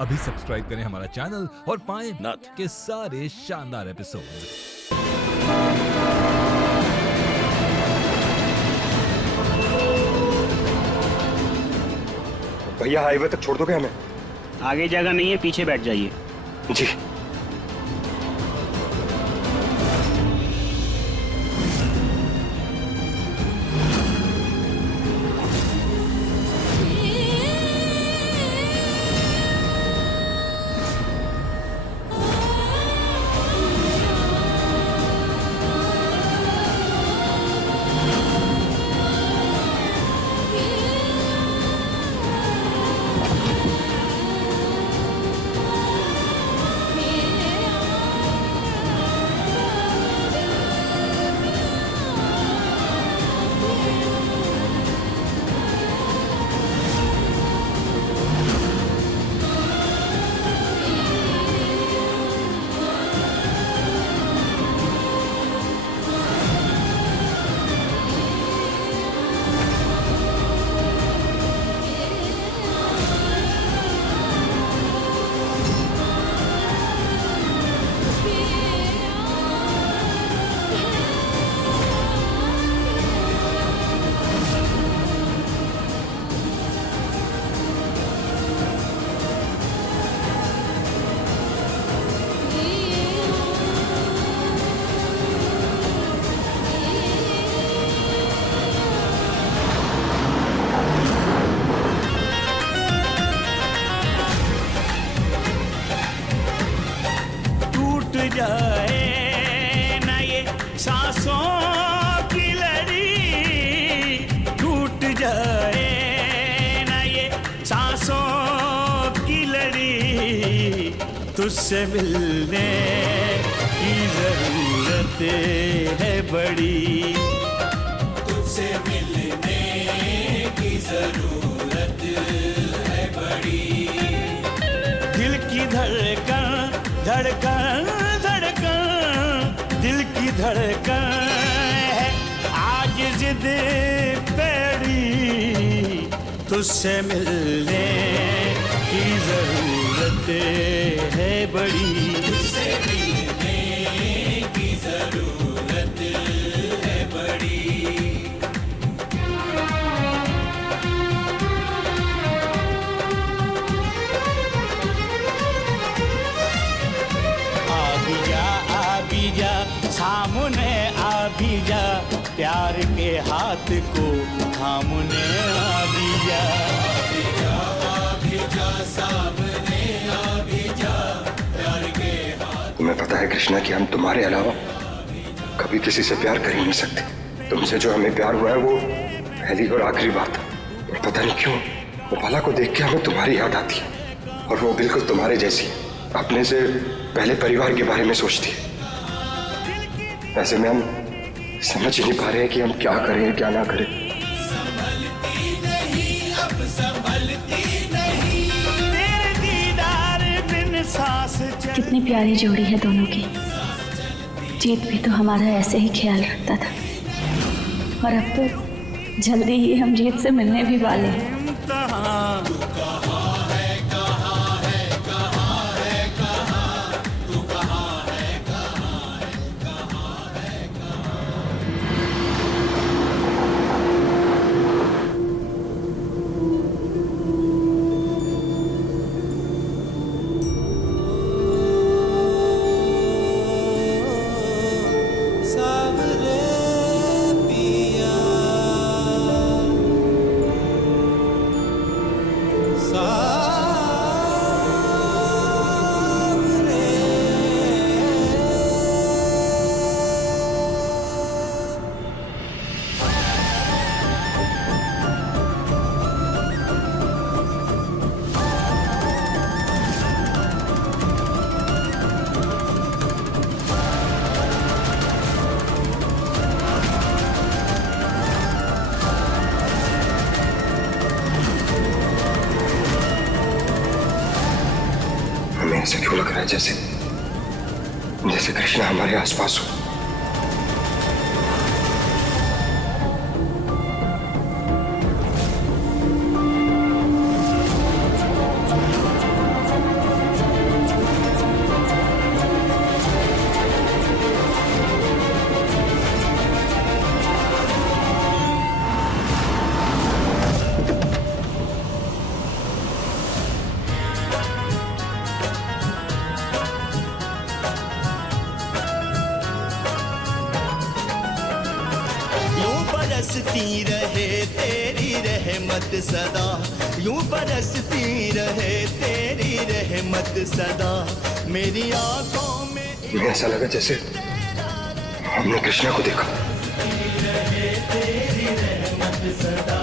अभी सब्सक्राइब करें हमारा चैनल और पाएं नाथ। के सारे शानदार एपिसोड्स। भैया हाईवे तक छोड़ दोगे हमें? आगे जगह नहीं है, पीछे बैठ जाइए। जी। जाए ना ये सांसों की लड़ी, टूट जाए ना ये सांसों की लड़ी, तुझसे मिलने की जरूरत है बड़ी, तुझसे मिलने की जरूरत है बड़ी। दिल की धड़कन धड़कन धड़कन, दिल की धड़कन है आज जिद पेड़ी, तुझसे मिलने की जरूरत है बड़ी, तुझसे मिलने की जरूरत है बड़ी। सामने आ भी जा, प्यार के हाथ को थामने आ भी जा, सामने आ भी जा, प्यार के हाथ। तुम्हें पता है कृष्णा कि हम तुम्हारे अलावा कभी किसी से प्यार कर ही नहीं सकते। तुमसे जो हमें प्यार हुआ है वो पहली और आखिरी बात। और पता नहीं क्यों वो बाला को देख के हमें तुम्हारी याद आती है, और वो बिल्कुल तुम्हारे जैसी अपने से पहले परिवार के बारे में सोचती है। ऐसे में हम समझ ही नहीं पा रहे हैं कि हम क्या करें क्या ना करें। संभलती नहीं, अब संभलती नहीं, तेरे दीदार बिन सांस चल। कितनी प्यारी जोड़ी है दोनों की। जीत भी तो हमारा ऐसे ही ख्याल रखता था, और अब तो जल्दी ही हम जीत से मिलने भी वाले हैं। ऐसे क्यों लग रहा है जैसे जैसे कृष्णा हमारे आसपास हो। बरसती रहे तेरी रहमत सदा, यूं बरसती रहे तेरी रहमत सदा, मेरी आंखों में तुम्हें ऐसा लगा जैसे हमने कृष्णा को देखा। तेरी रहमत सदा,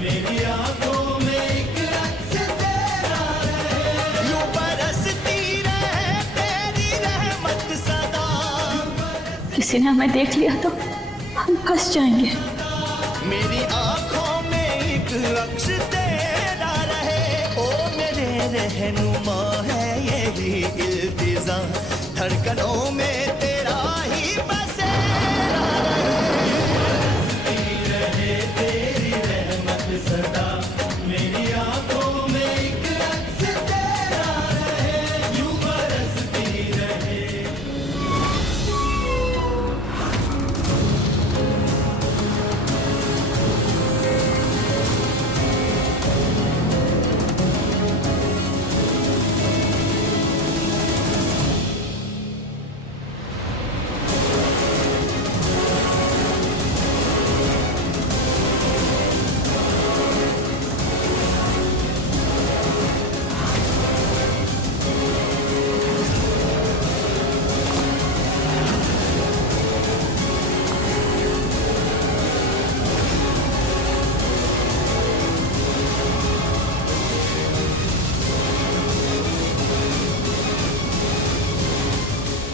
मेरी आंखों में एक अक्स तेरा रहे, यूं बरसती रहे तेरी रहमत सदा। किसी ने हमें देख लिया तो हम फंस जाएंगे। मेरी आंखों में एक अक्स तेरा रहे, ओ मेरे रहनुमा है यही इल्तिजा, धड़कनों में तेरा ही बसेरा रहे तेरी रहमत सदा, मेरी आंखों में एक अक्स तेरा रहे, यूं बरसती रहे।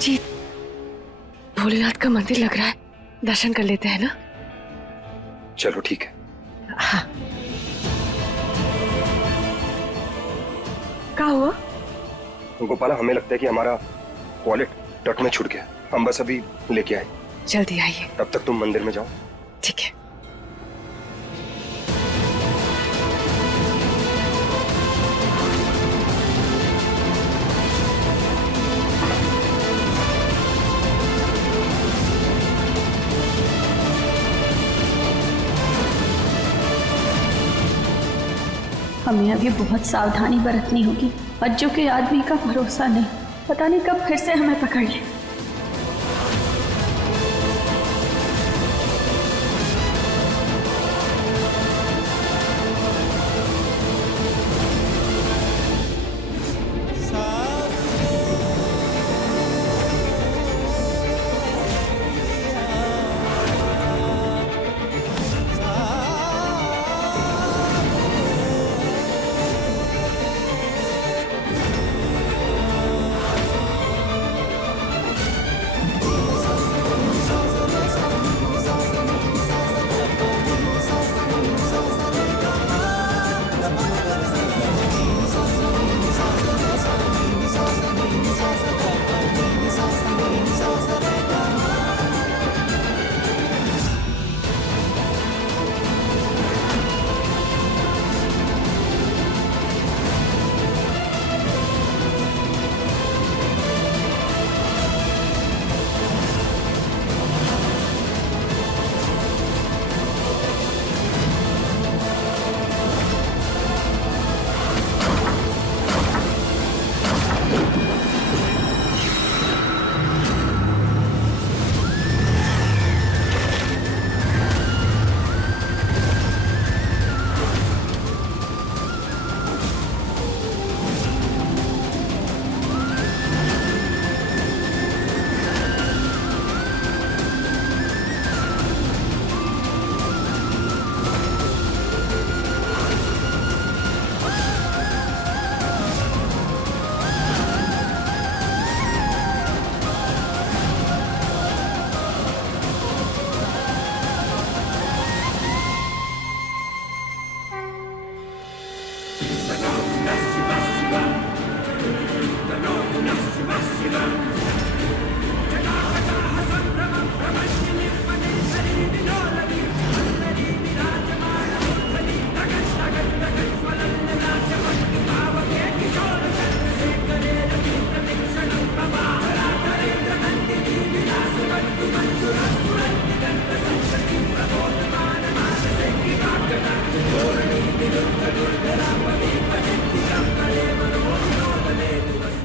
जीत, भोलेनाथ का मंदिर लग रहा है, दर्शन कर लेते हैं ना। चलो ठीक है। हाँ। क्या हुआ? गोपाला, हमें लगता है कि हमारा वॉलेट ट्रक में छूट गया। हम बस अभी लेके आए। जल्दी आइए। तब तक तुम मंदिर में जाओ। ठीक है। हमें अभी बहुत सावधानी बरतनी होगी। अज्जू के आदमी का भरोसा नहीं, पता नहीं कब फिर से हमें पकड़ ले।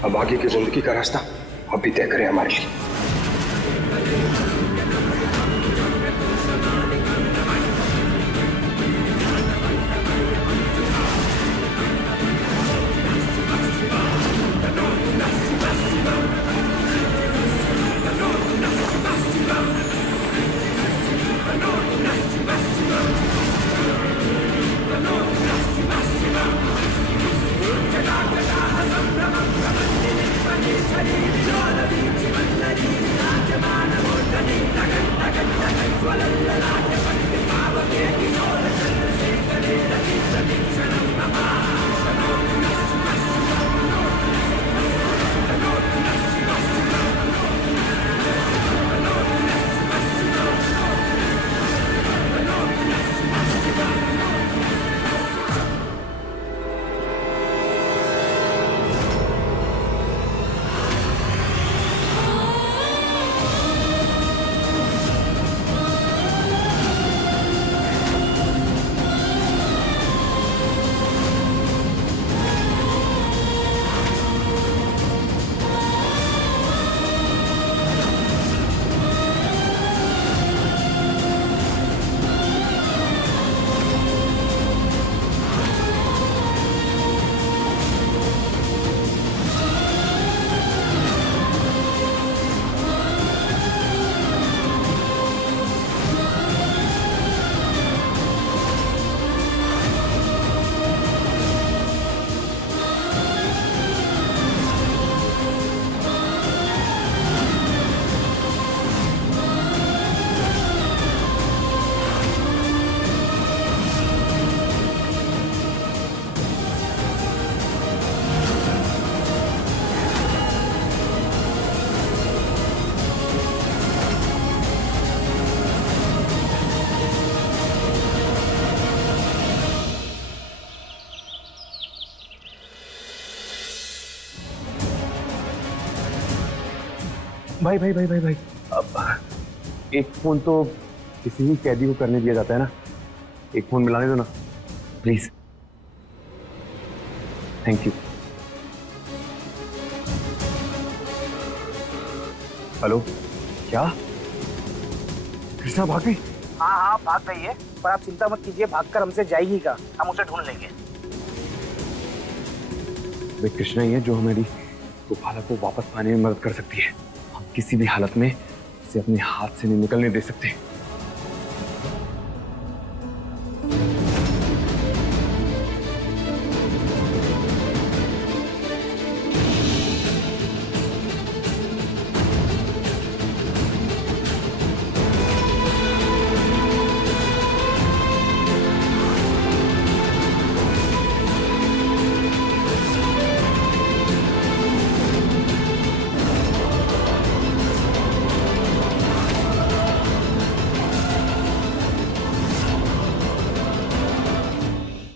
अब आगे की जिंदगी का रास्ता अब भी तय करें हमारे लिए। भाई भाई भाई भाई भाई अब एक फोन तो किसी भी कैदी को करने दिया जाता है ना। एक फोन मिलाने दो ना प्लीज। Thank you. हेलो, क्या कृष्णा भाग गई? हाँ हाँ भाग गई है, पर आप चिंता मत कीजिए, भागकर हमसे जाएगी का, हम उसे ढूंढ लेंगे। वे कृष्णा ही है जो हमारी गोपाला को वापस पाने में मदद कर सकती है। हम किसी भी हालत में उसे अपने हाथ से नहीं निकलने दे सकते।